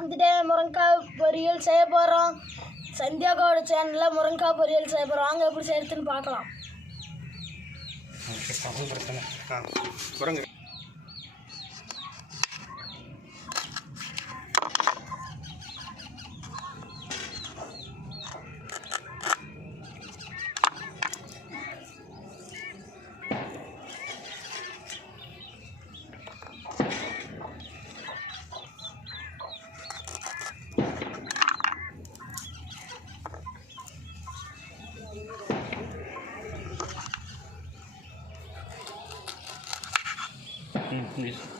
வந்துட்டு முருங்கைக்காய் பொரியல் செய்ய போகிறோம் சந்தியாக்காவோட சேனலில் முருங்கைக்காய் பொரியல் செய்ய போகிறோம் வாங்க எப்படி செய்யறதுன்னு பார்க்கலாம். முருங்கை ஒன்றும் பிரச்சனை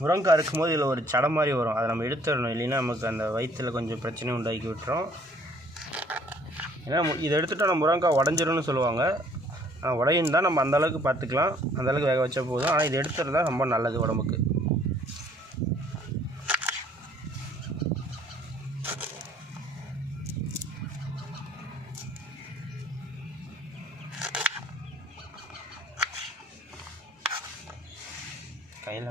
முருங்கைக்காய் இருக்கும்போது இதில் ஒரு சடை மாதிரி வரும். அதை நம்ம எடுத்துடணும். இல்லைன்னா நமக்கு அந்த வயிற்றில் கொஞ்சம் பிரச்சனை உண்டாக்கி விட்டுரும். ஏன்னா மு- இதை எடுத்துட்டா நம்ம முருங்கைக்காய் உடஞ்சிரும்னு சொல்லுவாங்க. ஆனால் உடையும் தான் நம்ம அந்தளவுக்கு பார்த்துக்கலாம். அந்த அளவுக்கு வேக வச்சா போதும். ஆனால் இது எடுத்துருந்தா ரொம்ப நல்லது உடம்புக்கு. கையில்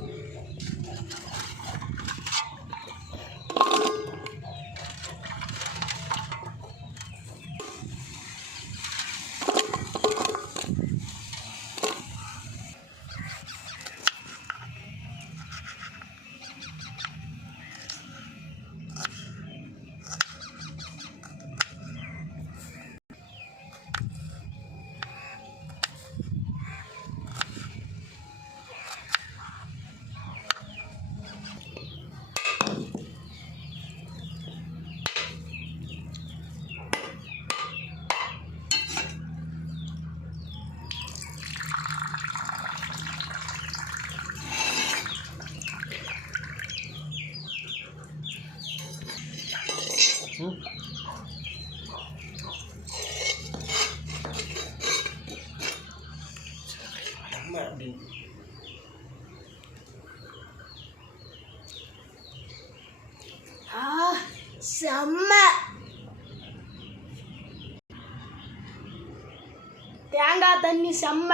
செம்ம. தேங்காய் தண்ணி செம்ம.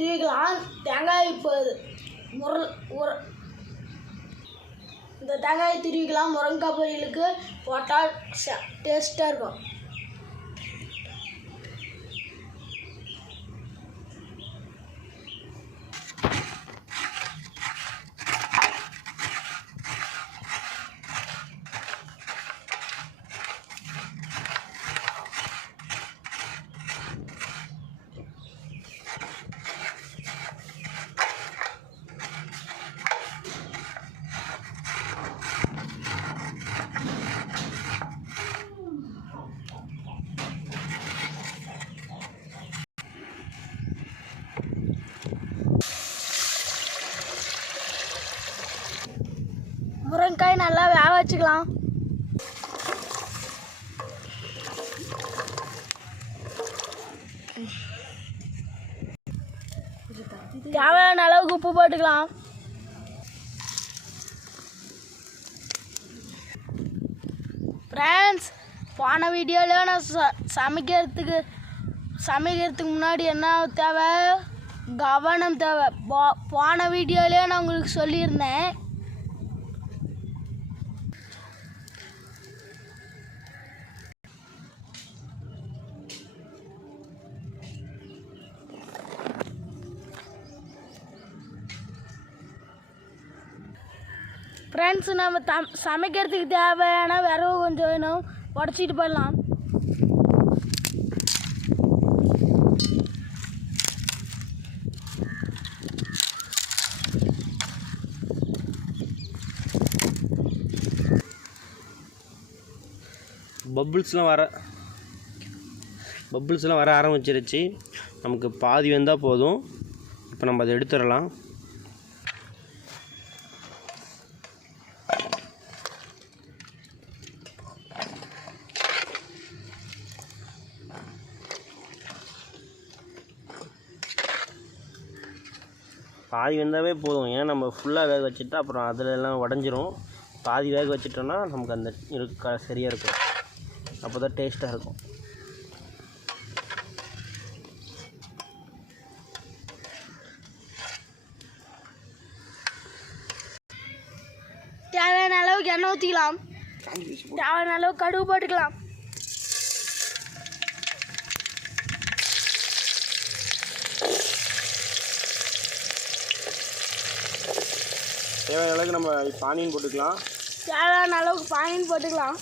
திருவிக்கலாம் தேங்காய் இப்போ முரு உர இந்த தேங்காய் திருவிக்கலாம் முருங்கைக்காய் பொரியலுக்கு போட்டால் டேஸ்ட்டாக இருக்கும் முருங்கைக்காய் நல்லா வேக வச்சுக்கலாம் தேவையான அளவுக்கு உப்பு போட்டுக்கலாம். ஃப்ரெண்ட்ஸ் போன வீடியோவில் நான் ச சமைக்கிறதுக்கு சமைக்கிறதுக்கு முன்னாடி என்ன தேவை? கவனம் தேவை. போ- போன வீடியோவிலே நான் உங்களுக்கு சொல்லியிருந்தேன். ஃப்ரெண்ட்ஸ் நம்ம தம் சமைக்கிறதுக்கு தேவையான விறகு கொஞ்சம் வேணும் உடச்சிட்டு போயிடலாம். பப்புள்ஸ்லாம் வர பப்புள்ஸ்லாம் வர ஆரம்பிச்சிருச்சு. நமக்கு பாதி வந்தால் போதும். இப்போ நம்ம அதை எடுத்துடலாம். பாதி வெந்தாவே போதும். ஏன்னா நம்ம ஃபுல்லாக வேக வச்சுட்டா அப்புறம் அதில் எல்லாம் உடஞ்சிரும். பாதி வேக வச்சிட்டோம்னா நமக்கு அந்த இருக்க சரியாக இருக்கும். அப்போ தான் டேஸ்ட்டாக இருக்கும். தேவையான அளவுக்கு எண்ணெய் ஊற்றிக்கலாம் தேவையான அளவுக்கு கடுகு போட்டுக்கலாம். தேவையான அளவுக்கு நம்ம பானியும் போட்டுக்கலாம். தேவையான அளவுக்கு பானின்னு போட்டுக்கலாம்.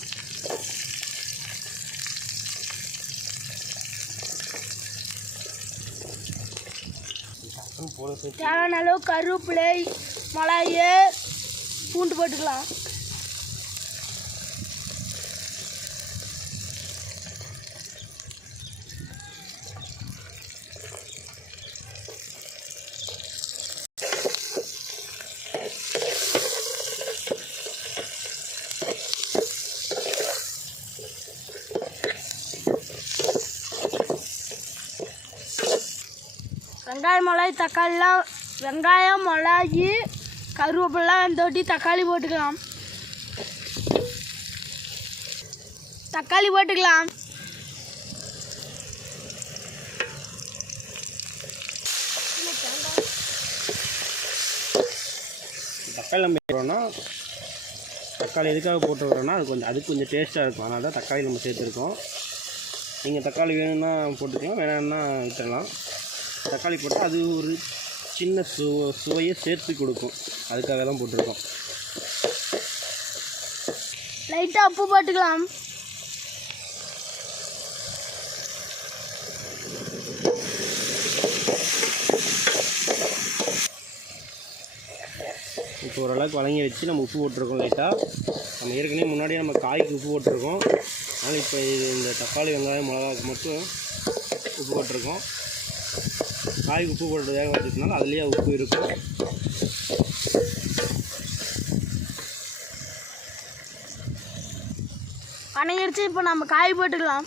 தேவையான அளவு கருவேப்பிலை மிளகு பூண்டு போட்டுக்கலாம். வெங்காயம் மிளகாய் தக்காளிலாம் வெங்காயம் மிளகாய் கருவேப்பிலாம் வந்து தொட்டி தக்காளி போட்டுக்கலாம். தக்காளி போட்டுக்கலாம். தக்காளி நம்ம போடுறோம்னா தக்காளி எதுக்காக போட்டு வரோம்னா அது கொஞ்சம் அது கொஞ்சம் டேஸ்ட்டாக இருக்கும். அதனால தான் தக்காளி நம்ம சேர்த்துருக்கோம். நீங்கள் தக்காளி வேணும்னா போட்டுக்கலாம் வேணாம்னா விட்டுடலாம் தக்காளி போட்டால் அது ஒரு சின்ன சு சுவையை சேர்த்து கொடுக்கும். அதுக்காக தான் போட்டிருக்கோம். லைட்டாக உப்பு போட்டுக்கலாம். இப்போ ஓரளவுக்கு வழங்கி வச்சு நம்ம உப்பு போட்டிருக்கோம் லைட்டாக நம்ம ஏற்கனவே முன்னாடியே நம்ம காய்க்கு உப்பு போட்டிருக்கோம். அதனால் இப்போ இது இந்த தக்காளி வெங்காயம் மிளகாவுக்கு மட்டும் உப்பு போட்டிருக்கோம். காய் உப்பு போட்டு வேக வச்சதுனால அதுலேயே உப்பு இருக்கும். அணையடிச்சு இப்போ நம்ம காய் போட்டுக்கலாம்.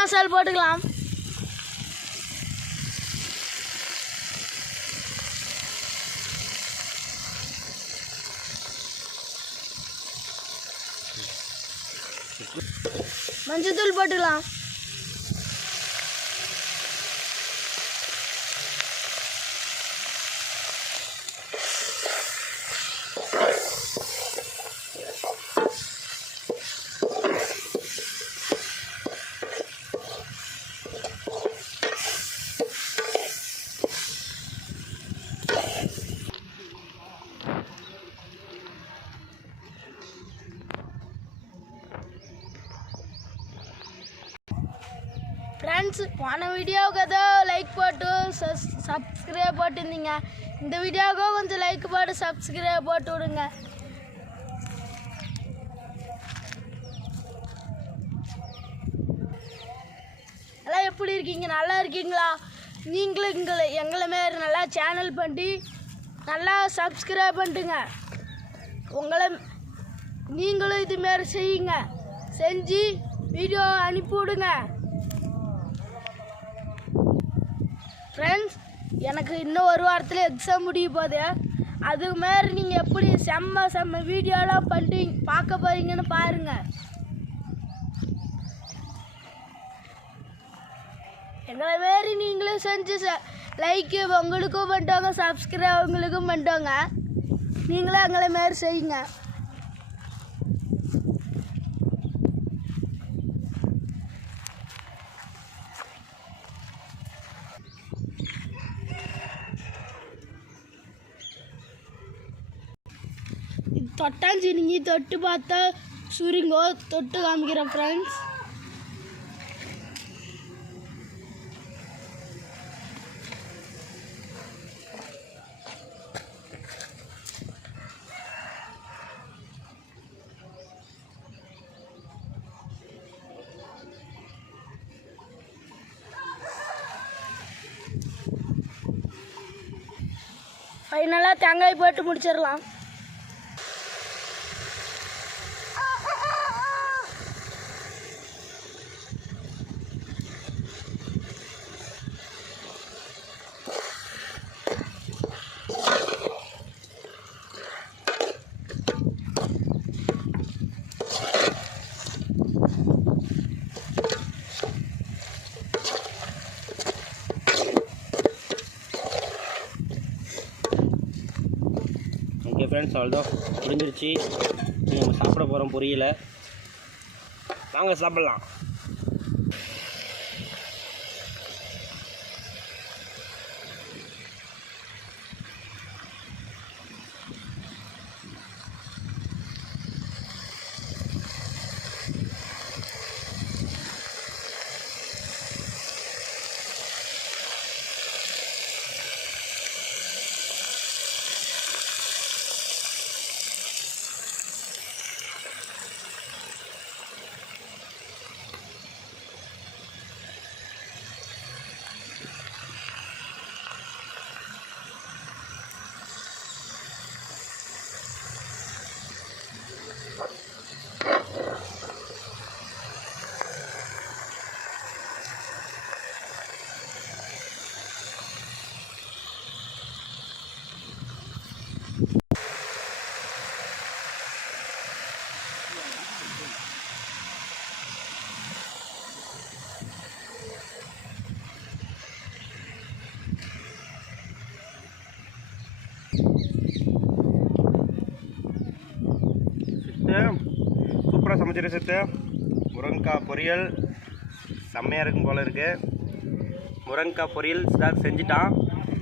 மசால் போட்டுக்கலாம். மஞ்சள் தூள் போட்டுக்கலாம். ஃப்ரெண்ட்ஸ் போன வீடியோவுக்கு ஏதோ லைக் போட்டு சப்ஸ்கிரைப் போட்டுருந்தீங்க. இந்த வீடியோவுக்கு கொஞ்சம் லைக் போட்டு சப்ஸ்கிரைப் போட்டு விடுங்க. எல்லாம் எப்படி இருக்கீங்க? நல்லா இருக்கீங்களா? நீங்களும் எங்களை எங்களை மாரி நல்லா சேனல் பண்ணி நல்லா சப்ஸ்கிரைப் பண்ணிட்டுங்க. உங்களை நீங்களும் இதுமாரி செய்யுங்க. செஞ்சு வீடியோ அனுப்பி விடுங்க ஃப்ரெண்ட்ஸ் எனக்கு இன்னும் ஒரு வாரத்தில் எக்ஸாம் முடிய போகுது. அது மாரி நீங்கள் எப்படி செம்ம செம்ம வீடியோலாம் பண்ணி பார்க்க போகிறீங்கன்னு பாருங்கள் எங்களை மாரி நீங்களும் செஞ்சு லைக்கு உங்களுக்கும் பண்ணிட்டோங்க சப்ஸ்கிரைப் உங்களுக்கும் பண்ணிட்டோங்க. நீங்களும் எங்களை மாரி செய்யுங்க. தொட்டாஞ்சி தொட்டு பார்த்தா சுருங்கோ தொட்டு காமிக்கிறேன் ஃப்ரெண்ட்ஸ் ஃபைனலாக தேங்காய் போட்டு முடிச்சிடலாம் ஓகே ஃப்ரெண்ட்ஸ் அவ்வளோதான் முடிஞ்சிருச்சு நம்ம சாப்பிட போகிறோம் புரியல. வாங்க சாப்பிட்லாம் சித்து சூப்பராக சித்து முருங்கைக்காய் பொரியல். செம்மையாக இருக்கும் போல் இருக்குது முருங்கைக்காய் பொரியல் சித்தார்த் செஞ்சுட்டான்.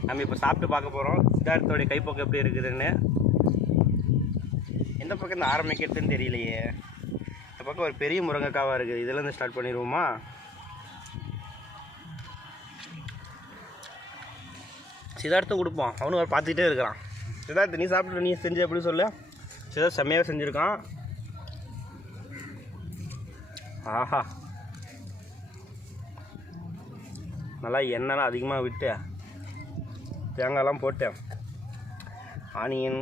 நம்ம இப்போ சாப்பிட்டு பார்க்க போகிறோம் சித்தார்த்தோடைய கைப்போக்கு எப்படி இருக்குதுன்னு. எந்த பக்கம் இந்த ஆரம்பிக்கிறதுன்னு தெரியலையே. இந்த பக்கம் ஒரு பெரிய முருங்கைக்காவாக இருக்குது இதுலேருந்து ஸ்டார்ட் பண்ணிடுவோமா? சித்தார்த்தும் கொடுப்பான். அவனும் அவர் பார்த்துக்கிட்டே இருக்கிறான். சிதார்த்து நீ சாப்பிட்டு நீ செஞ்சு எப்படி சொல்லு? சிதார்த்து செம்மையாக செஞ்சுருக்கான். ஆஹா. நல்லா எண்ணெய்லாம் அதிகமாக விட்டு தேங்காயெல்லாம் போட்டேன். ஆனியன்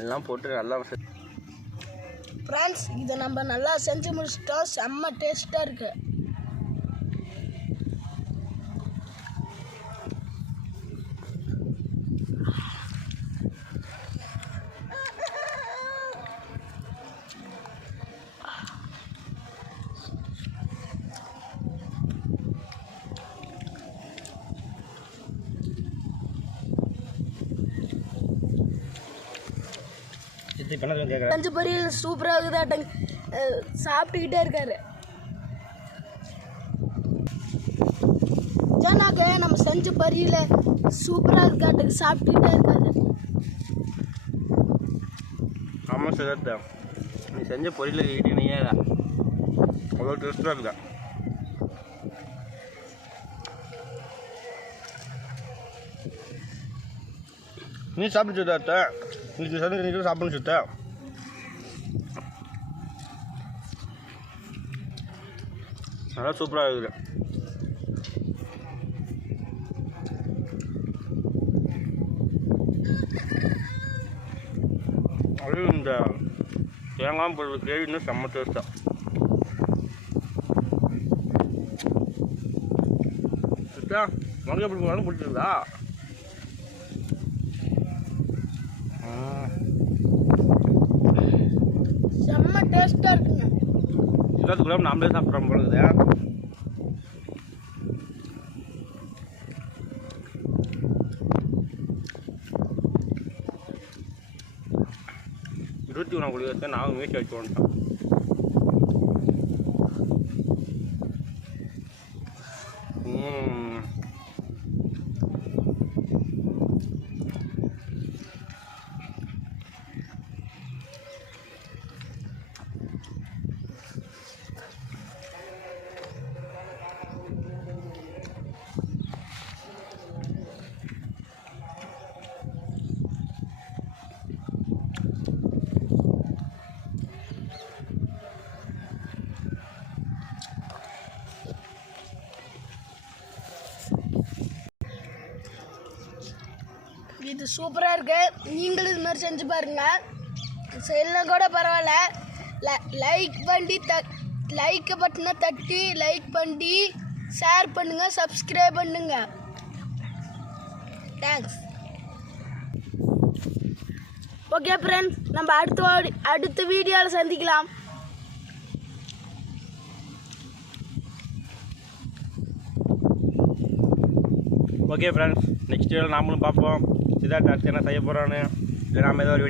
எல்லாம் போட்டு நல்லா ஃப்ரெண்ட்ஸ் இதை நம்ம நல்லா செஞ்சு முடிச்சிட்டோம். செம்ம டேஸ்ட்டாக இருக்குது செஞ்சு பொரியல் சூப்பராக இருக்குதாட்டங்க அஹ் சாப்பிட்டுக்கிட்டே இருக்காரு. ஜனாக்க நம்ம செஞ்ச பொரியல சூப்பராக இருக்காட்டுக்கு சாப்பிட்டுக்கிட்டே இருக்காரு. ஆமாம் சித்தார்த்த நீ செஞ்ச பொரியலுக்கு ஈட்டினையே அவ்வளோ டேஸ்ட்டாக இருக்குதா நீ சாப்பிட்டு சித்தார்த்த இன்னைக்கு சொல்லி இன்னைக்கு சாப்பிடணும் சுத்த நல்லா சூப்பராக இருக்குது. இந்த தேங்காய் பொருள் கிரேவி இன்னும் செம்ம டேஸ்ட்டாக சுத்தா மறுபடியும் எப்படி பிடிச்சிருந்தா? டேஸ்ட்டாக இருக்குங்க எல்லாத்துக்குள்ள நாமளே சாப்பிட்றோம் போல இருபத்தி ஒன்றாம் குளிகத்தை நாங்கள் முயற்சி வச்சு வந்துட்டோம் சூப்பராக இருக்குது நீங்களும் இது மாதிரி செஞ்சு பாருங்கள் செல்லும் கூட பரவாயில்ல. லைக் பண்ணி த லைக் பட்டனை தட்டி லைக் பண்ணி ஷேர் பண்ணுங்கள் சப்ஸ்கிரைப் பண்ணுங்கள் தேங்க்ஸ் ஓகே ஃப்ரெண்ட்ஸ் நம்ம அடுத்த வாடி- அடுத்த வீடியோவில் சந்திக்கலாம். ஓகே ஃப்ரெண்ட்ஸ் நெக்ஸ்ட் வீடியோவில் நாமளும் பார்ப்போம். சித்தார்த் அடுத்து என்ன செய்ய போகிறான்னு இல்லை நாம ஏதோ ஒரு